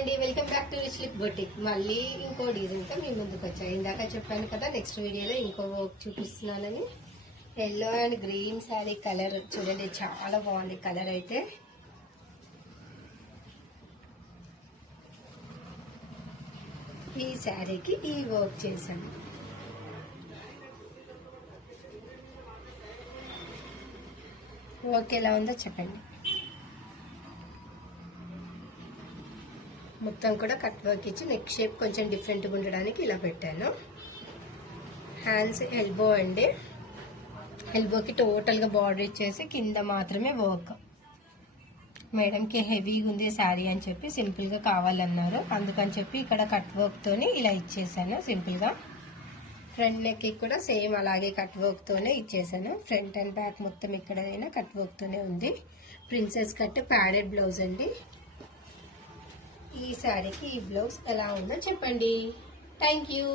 అండి, welcome back to rich look boutique. మళ్ళీ ఇంకో డిజైన్తో మీ ముందుకు వచ్చాయి. ఇందాక చెప్పాను కదా నెక్స్ట్ వీడియోలో ఇంకో వర్క్ చూపిస్తున్నానని. Yellow and green sari colour చూడండి, చాలా బాగుంది కలర్ అయితే. ఈ శారీకి ఈ వర్క్ చేశాను. వర్క్ ఎలా ఉందో చెప్పండి. మొత్తం కూడా కట్ వర్క్ ఇచ్చి నెక్ షేప్ కొంచెం డిఫరెంట్గా ఉండడానికి ఇలా పెట్టాను. హ్యాండ్స్ ఎల్బో అండి, ఎల్బోకి టోటల్గా బార్డర్ ఇచ్చేసి కింద మాత్రమే వర్క్. మేడంకి హెవీగా ఉంది శారీ అని చెప్పి సింపుల్గా కావాలన్నారు, అందుకని చెప్పి ఇక్కడ కట్ వర్క్తోని ఇలా ఇచ్చేసాను సింపుల్గా. ఫ్రంట్ నెక్కి కూడా సేమ్ అలాగే కట్ వర్క్తోనే ఇచ్చేసాను. ఫ్రంట్ అండ్ బ్యాక్ మొత్తం ఎక్కడైనా కట్ వర్క్తోనే ఉంది. ప్రిన్సెస్ కట్ ప్యాడెడ్ బ్లౌజ్ అండి. ఈ శారీకి ఈ బ్లౌజ్ ఎలా ఉందో చెప్పండి. Thank you.